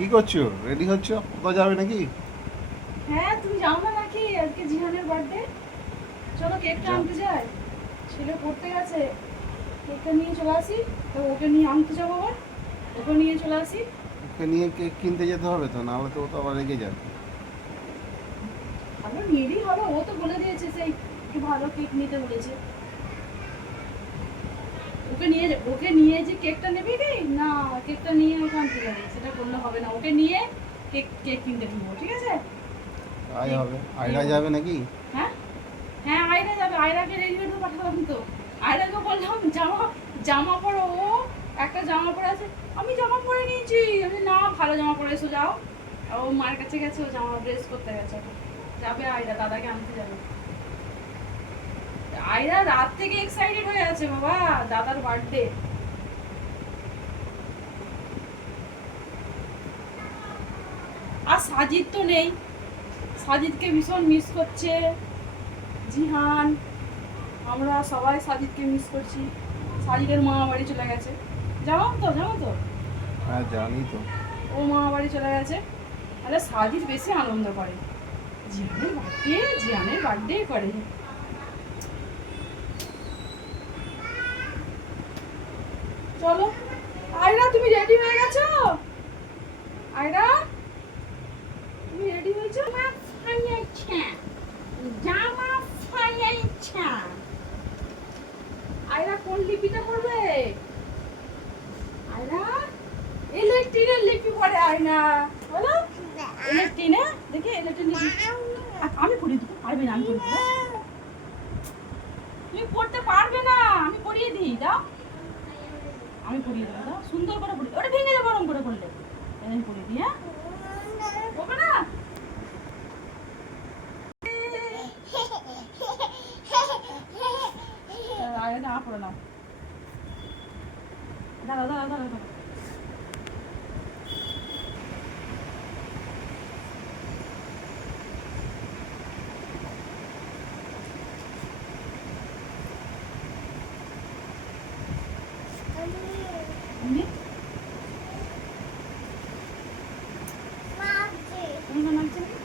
কি করছো? রেডি হচ্ছ? কোথাও যাবে নাকি? হ্যাঁ, তুমি যাও না নাকি? আজকে জিহানের বার্থডে। চলো কেকটা যাও। আনতে যাই। ছেলে পড়তে গেছে, কেকটা নিয়ে চলে আসি। তো ওকে নিয়ে আনতে যাবো আবার, ওকে নিয়ে চলে আসি। ওকে নিয়ে কেক কিনতে যেতে হবে তো, নাহলে তো ও তো আবার রেগে যাবে। ভালো নিয়েই হবে, ও তো বলে দিয়েছে সেই একটু ভালো কেক নিতে বলেছে। ওকে নিয়ে যে কেকটা নেবি কি না, কেকটা নিয়ে ওকে আনতে যাবে সেটা করলে হবে না। ওকে নিয়ে কেক কেক কিনতে দেবো, ঠিক আছে? তাই কেক হবে। আয়রা নিয়ে যাবে নাকি? হ্যাঁ হ্যাঁ, আয়রা যাবে। আয়রাকে রেডি হতে পাঠালাম তো। আয়রাকে বললাম জামা জামা পরো। ও একটা জামা পরে আছে, আমি জামা পরে নিয়েছি। আমি না, ভালো জামা পরে এসো, যাও। আর ও মার কাছে গেছে, ও জামা ড্রেস করতে গেছে। যাবে আয়রা, দাদাকে আনতে যাবে। আয়রা রাত থেকে এক্সাইটেড হয়ে আছে বাবা, দাদার বার্থডে। আর সাজিদ তো নেই, সাজিদকে ভীষণ মিস করছে জিহান। আমরা সবাই সাজিদকে মিস করছি। সাজিদের মা বাড়ি চলে গেছে, জানো তো, জানো তো। হ্যাঁ জানি তো। ও মা বাড়ি চলে গেছে। তাহলে সাজিদ বেশি আনন্দ করে। জিহানের বার্থডে করে। চলো আয়রা, তুমি রেডি হয়ে গেছো? আয়রা, তুমি রেডি হয়েছো? জামা ফাইয়াইছা। আয়রা কোন লিপিটা পড়বে? আয়রা ইলেকট্রিনের লিপি পড়ে। আয়না বলো ইলেকট্রিনে, দেখি ইলেকট্রিন লিপি। আমি পড়িয়ে দিতে পারবে না, আমি পড়িয়ে দেবো। তুমি পড়তে পারবে না, আমি পড়িয়ে দিই, দাও। আমি পড়িয়ে দেবো, দাও। সুন্দর করে পড়িয়ে, ওটা ভেঙে যাবে গরম করে পড়লে। আমি পড়িয়ে দিই, হ্যাঁ? পড়বে না? আয়রা না পড়ে নাও। দাঁড়াও দাঁড়াও দাঁড়াও দাঁড়াও। এমনি? তুমি না নাচছো নাকি?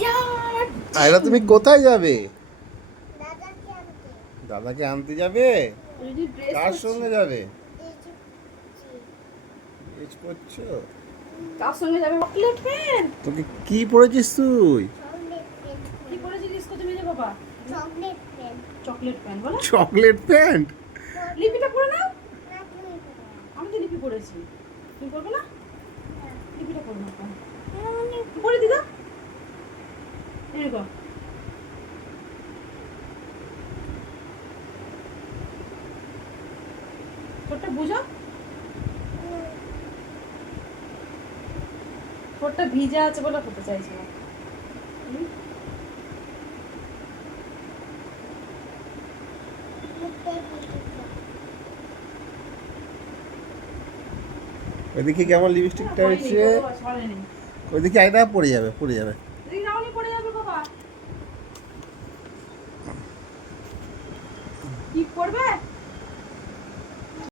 ইয়ার! আয়রা তুমি কোথায় যাবে? দাদাকে আনতে যাবে? রেডি ড্রেস কার করছি। সঙ্গে যাবে? ড্রেস করছো? কার সঙ্গে যাবে? Chocolate pen. তোকে কি পড়েছিস তুই? কি পরেছি ডিস্কো তুমি যে বাবা? চকলেট পেন বলো। Chocolate pant? লিপিটা পরে নাও। আমি তো লিপি পরেছি, তুমি পরবে না? লিপিটা পরে নাও। পরে দিদা, এরকম। ঠোঁটটা বুঝো, ঠোঁটটা ভিজা আছে বলে হতে চাইছি না। ওইদিকে কেমন লিপস্টিকটা হচ্ছে? ওইদিকে আয়রা পড়ে যাবে, পড়ে যাবে।